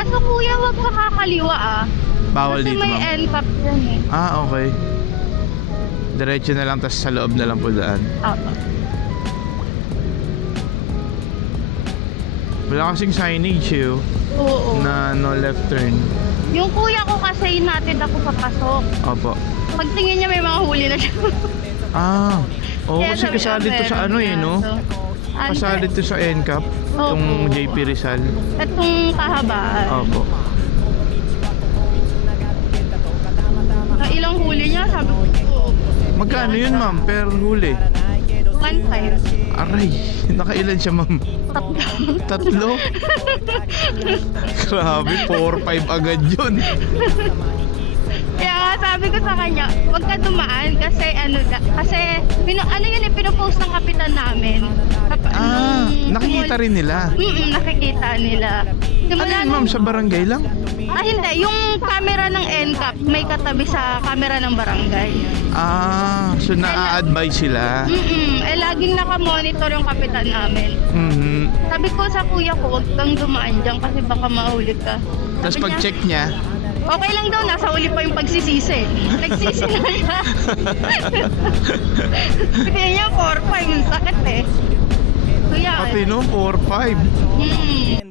Kaso kuya, wag ka kakaliwa ah. Bawal Kasi dito, may ma'am. NCAP dyan eh. Okay. Diretso na lang, tas sa loob na lang po daan. Opo. Wala kasing signage eh, oh, Oo. na no left turn. Yung kuya ko kasi natin ako papasok. Opo. Pagtingin niya may mga huli na siya. Oo, Kaya kasi sabi kasali niya, to sa ano eh, no? Kasali to sa NCAP, itong Opo. JP Rizal. Itong kahabaan. Opo. Sa ilang huli niya, sabi ko, Magkano yun, ma'am, per huli? 1.5. Aray, nakailan siya, ma'am? Tatlo? Grabe, 4-5 agad yun. Kaya nga sabi ko sa kanya, huwag ka dumaan kasi ano yun eh, pinopost ng kapitan namin. Nakikita rin nila. Nakikita nila. Ano yun, ma'am, sa barangay lang? Hindi, yung camera ng NCAP may katabi sa camera ng barangay. So na-advise sila. Laging nakamonitor yung kapitan namin. Sabi ko sa kuya ko, huwag kang dumaan dyan kasi baka mahuli ka. Tapos Sabi niya, pag-check niya, okay lang daw, nasa uli pa yung pagsisisi. Nagsisi na siya. Sabi niya, 4-5, yung sakit eh. Kuya, pati no, 4-5.